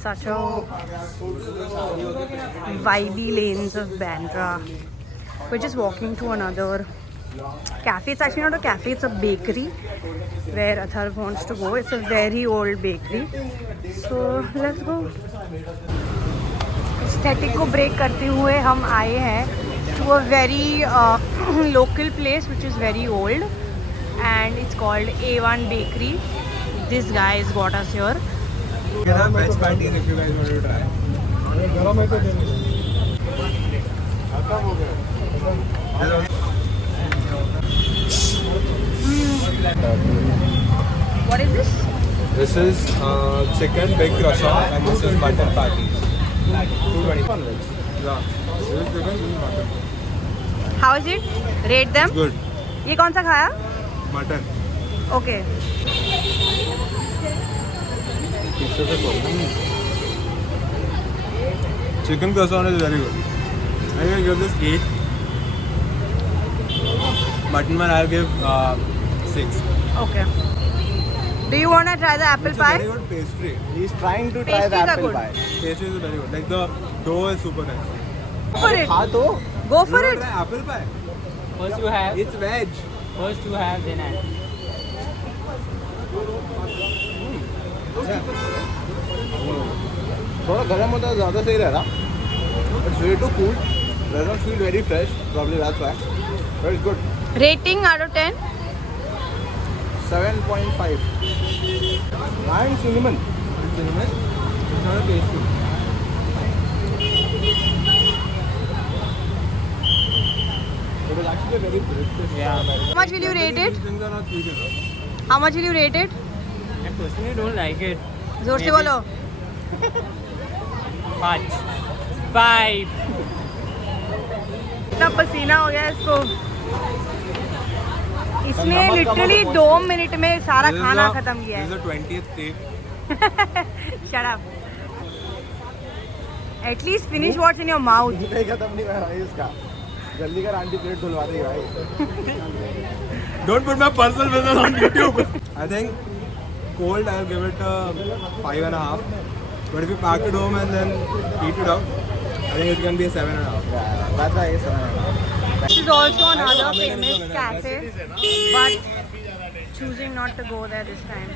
such a vibey lanes of Bandra. We're just walking to another cafe. It's actually not a cafe, it's a bakery where Atharv wants to go. It's a very old bakery. So let's go. Aesthetic को break करते हुए हम आए हैं to a very local place which is very old and it's called A1 Bakery. This guy has got us here. You can have veg patties if you guys want to try. What is this? This is chicken big croissant and this is mutton patties. 220. Yeah. This is chicken, this is mutton. How is it? Rate them. It's good. ये कौन सा खाया? Mutton. Okay. Chicken croissant is very good. I will give this 8. Mutton man I'll give 6. Okay. Do you want to try the apple It's pie? a very good pastry. He's trying to try the Pastries are apple good. pie. Pastry is very good. Like the dough is super nice. Go for it. हाँ तो Go for You it. wanna try apple pie? First you have, It's veg. then add. थोड़ा गर्म होता है ज़्यादा सही रहेगा. It's way too cool. Doesn't feel very fresh. Probably that's why. But it's good. Rating out of 10. 7.5. 9 cinnamon. Cinnamon. It's not a pastry. It is actually a very delicious. Yeah, but How much will you rate it? These things are not sweet enough. How much will you rate it? I personally don't like it. जोर से Maybe. बोलो. 5. इतना पसीना हो गया इसको. इसने literally 2 minute में सारा This is खाना the- खत्म किया This is है. the 20th take. Shut up. At least finish what's in your mouth. नहीं खत्म नहीं हुआ भाई इसका. जल्दी कर आंटी प्लेट धुलवा देगी भाई. Don't put my personal business on YouTube. I think cold I'll give it a 5.5. But if you pack it home and then eat it up, I think it can be a 7.5. Yeah, that's why it's 7.5. This is also another famous cafe, but choosing not to go there this time.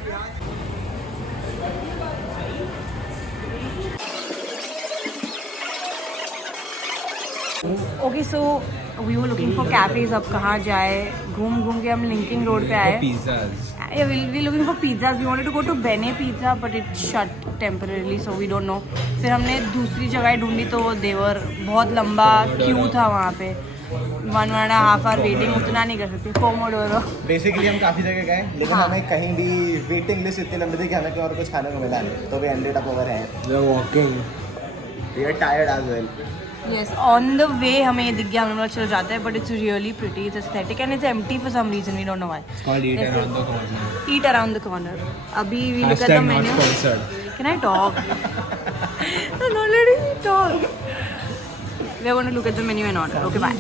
Okay, so we were looking for cafes. अब कहाँ जाए? घूम के हम linking road पे आए. Pizzas. Yeah, we're looking for pizzas. We wanted to go to Bene Pizza, but it shut temporarily, so we don't know. फिर हमने दूसरी जगह ढूंढी तो देवर बहुत लंबा क्यू था वहाँ पे. 1.5 hour वेटिंग उतना नहीं कर सकते. पोमोडोरो. बेसिकली हम काफ़ी जगह गए लेकिन हाँ. हमें कहीं भी वेटिंग लिस्ट इतनी लंबी थी कि हमें कहीं और कुछ खाने को मिला नहीं. तो we ended up over here. They're walking. We are tired as well. Yes, on the way हमें ये दिख गया. हमने बोला चलो जाते हैं, but it's really pretty. It's aesthetic and it's empty for some reason. We don't know why. It's called Eat Yes, Around the Corner. Eat around the corner. अभी we look at the Hashtag not menu. sponsored. Can I talk? I'm not letting me talk. We're going to look at the menu and order. Okay, bye.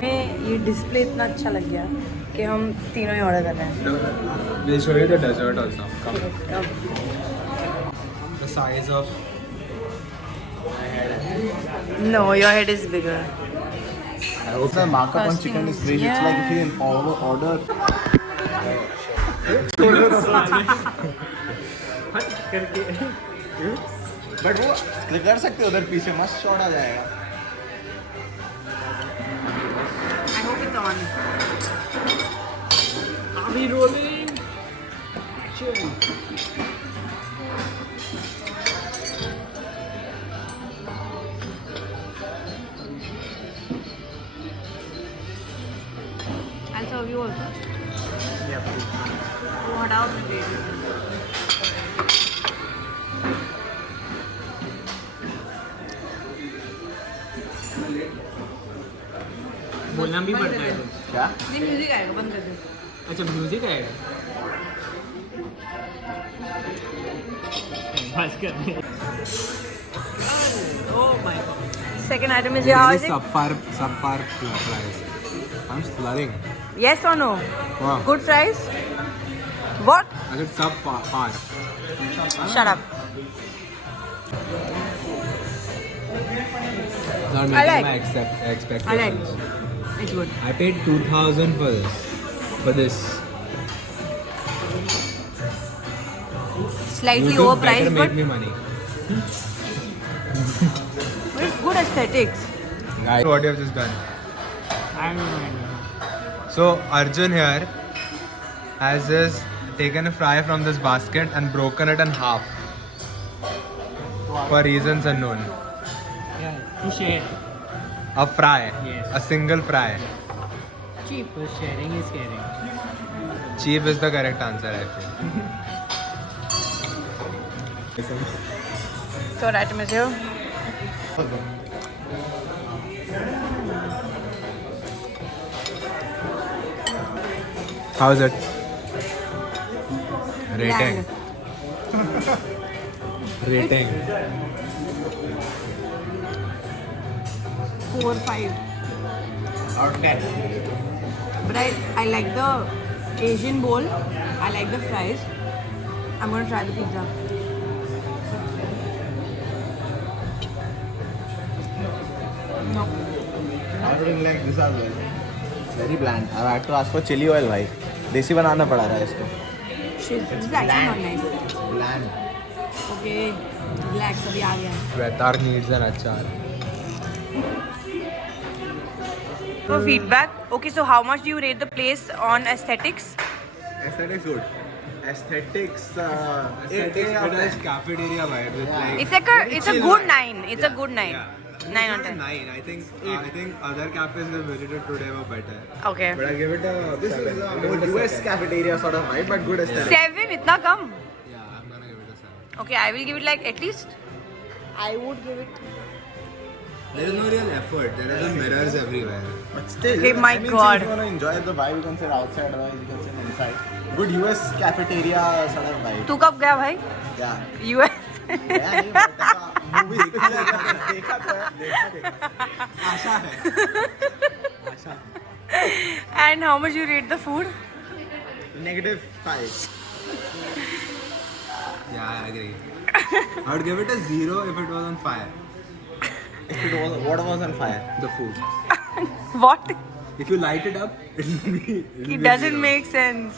हमें ये display इतना अच्छा लग गया कि हम तीनों ही ऑर्डर कर रहे हैं. We'll show you the dessert also. Come. Yes, come. The size of No, your head is bigger. I hope the markup on First chicken is things, crazy. It's like if you order. But वो click कर सकते हो उधर पीछे मस्त shot आ जाएगा. I hope it's on. Are we rolling? I'll serve you also. Yeah, तो हटाओ अपनी plate. बोलना भी पड़ता है. क्या? नहीं म्यूजिक आएगा, बंद कर दो. अच्छा म्यूजिक आएगा. बस कर. Oh my god. Second item is here. How is it? subpar fries. I'm slurring. Yes or no? Wow. Good fries? What? I said sub par. Shut up. Not I meeting like. my I expectations. like. It's good. I paid 2,000 for this. Slightly YouTube overpriced, better but make me money. it's good aesthetics. Guys, what you have just done. I don't know. So Arjun here has just taken a fry from this basket and broken it in half for reasons unknown. Yeah, to share. A fry, Yes. a single fry. Cheap. So sharing is caring. Cheap is the correct answer, I feel. So right, monsieur. How's it? Rating. Rating. 4, 5. Out of 10. But I like the Asian bowl. I like the fries. I'm gonna try the pizza. No. I wouldn't like this as well. It's very bland. I had to ask for chili oil, भाई. देसी बनाना पड़ा रहा है इसको. This is actually not nice. Bland. Okay. Relax, अभी आ गया. Vetar needs an achar. So feedback. Okay, so how much do you rate the place on aesthetics? Aesthetics good. Aesthetics. It has cafeteria vibe. It's like It's a good 9. It's a good 9. 9 on 10. 9. I think other cafes we visited today were better. Okay. But I give it a This 7. is a more US cafeteria sort of vibe, but good aesthetics. 7. इतना कम? Yeah, I'm gonna give it a 7. Okay, I will give it like at least. I would give it. There is no real effort. There are mirrors everywhere. But still, Okay, my I mean, God. If you want to enjoy the vibe, you can sit outside, otherwise you can sit inside. Good US cafeteria sort of vibe. तू कब गया भाई? Yeah. US. गया नहीं, but ऐसा movies picture देखा तो है. आशा है. And how much you rate the food? -5. Yeah, I agree. I would give it a 0 if it was on fire. If it was, what was on fire? The food. What? If you light it up, it'll be. It doesn't make sense.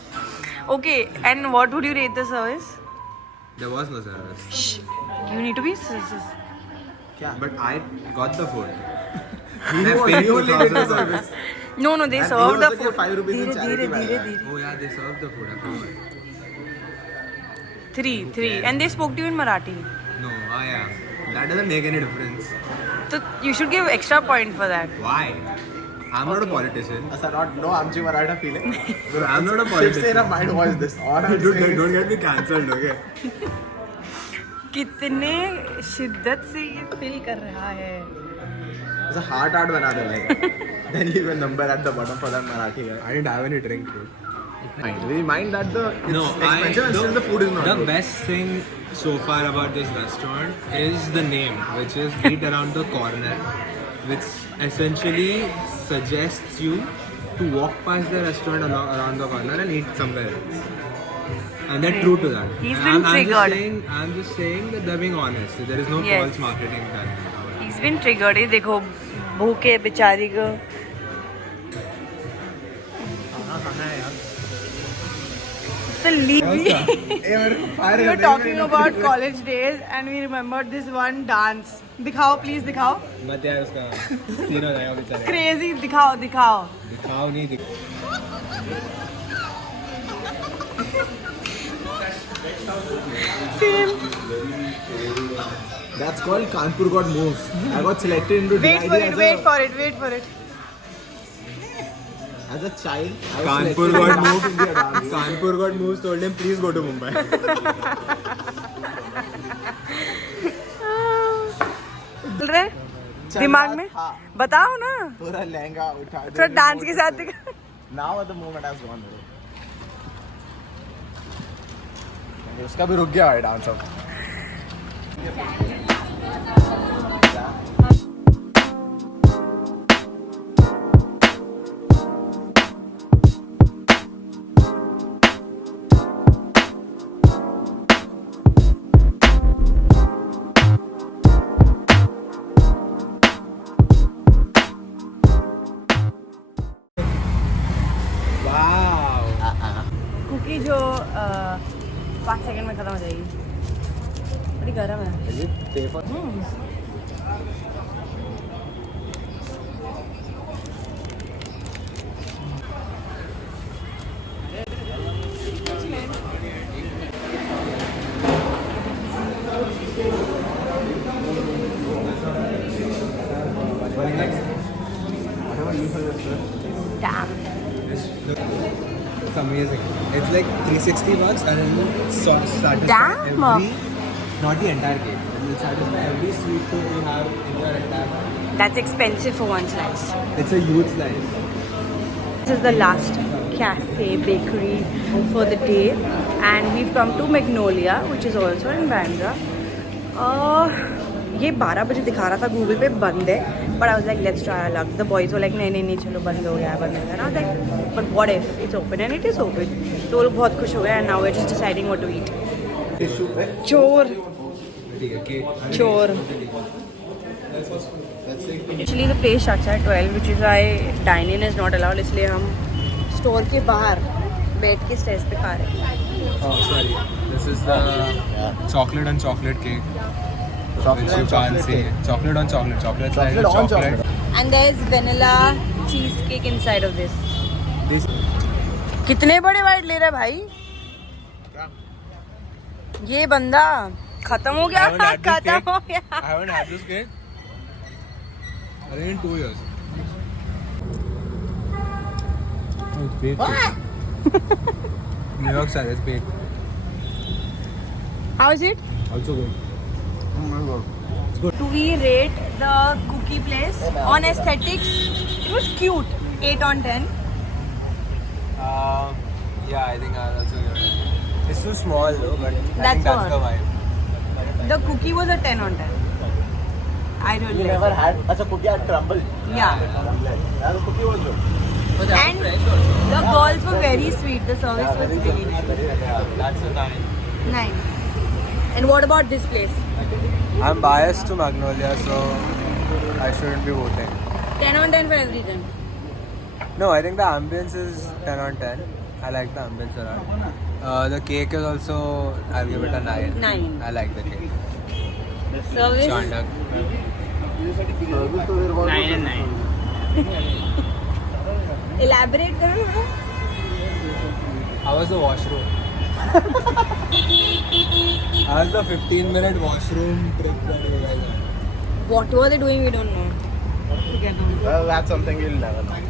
Okay, and what would you rate the service? There was no service. Shh. You need to be. क्या? But I got the food. We I paid only did the 2,000 service. No, they And served he the also food. gave 5 rupees in धीरे charity, by the way. धीरे. Oh yeah, they served the food. I forgot. 3. And they spoke to you in Marathi. No, yeah. That doesn't make any difference. So you should give extra point for that. Why? I'm not a politician. ऐसा not no आमची Maratha feeling. Bro, I'm not a Shiv Sena politician. might watch this. All I'm Dude, saying don't is, get me cancelled, okay? कितने शिद्दत से ये feel कर रहा है. ऐसा heart बना दे भाई. Then leave a number at the bottom for that Marathi guy. I didn't have any drink, dude. We mind that the it's No, expensive and still the food is not The good. best thing so far about this restaurant is the name, which is Eat Around the Corner, which essentially suggests you to walk past the restaurant around the corner and eat somewhere else. And they're true to that. He's And been triggered. I'm just saying that they're being honest. There is no Yes. false marketing done. He's been triggered. ये देखो भूखे बेचारी को. The we were talking about college days and we remembered this one dance. दिखाओ please दिखाओ. मत यार उसका सीन हो जाएगा बेचारे. Crazy दिखाओ. दिखाओ नहीं That's called Kanpur got moves. I got selected into Wait DID for it. as Wait a, for it. as a child. I was Kanpur selected got into moved. India dance. Kanpur got moves. Told him please go to Mumbai. चल रहे दिमाग में हाँ. बताओ ना. पूरा लहंगा उठा दे. थोड़ा डांस के साथ दिखा. Now at the moment has gone away. उसका भी रुक गया है डांस अब. की जो 5 सेकंड में खत्म हो जाएगी। बड़ी गर्म है। Is it safer? Damn. It's amazing. It's like 360 bucks and it will satisfy Damn. not the entire cake. It will satisfy every sweet tooth you have in your entire. That's expensive for one slice. It's a huge slice. This is the last cafe bakery for the day, and we've come to Magnolia, which is also in Bandra. ये 12 बजे दिखा रहा था Google Pay, बंद है, but I was like let's try our luck. The boys were like नहीं चलो बंद हो गया है, बंद हो गया ना, like but what if it's open, and it is open. तो वो लोग बहुत खुश हो गए, and now we are just deciding what to eat. चोर चोर। Actually the place shuts at 12, which is why dine in is not allowed, इसलिए हम स्टोर के बाहर बैठ के स्टेज पे खा रहे हैं। Oh, sorry. This is the chocolate on chocolate cake. Which you can't see. Chocolate on chocolate. Chocolate slice of chocolate. And there's vanilla cheesecake inside of this. This. कितने बड़े बाइट ले रहा है भाई ये बंदा? खत्म हो गया, खत्म हो गया। I haven't had this cake. I think in 2 years. Oh, it's baked. New York style. It's baked. How is it? Also good. Oh my god. Do we rate the cookie place on aesthetics? It was cute. 8 on 10. Yeah, I think I'll also give it. It's too small though, but I That's think that's what. the vibe. The cookie was a 10 on 10. I You really never liked had as a cookie at Crumble? Yeah. Yeah, the cookie was good. it. And the girls were very sweet. The service was really nice. Yeah, that's a 9. 9. And what about this place? I'm biased to Magnolia, so I shouldn't be voting. 10 on 10 for everything. No, I think the ambience is 10 on 10. I like the ambience around. The cake is also, I'll give it a 9. 9. I like the cake. Service? Chandak. 9 and 9. Elaborate करो ना। How was the washroom? How was the 15-minute washroom trip that you guys had? What were they doing? We don't know. Well, that's something you'll never know.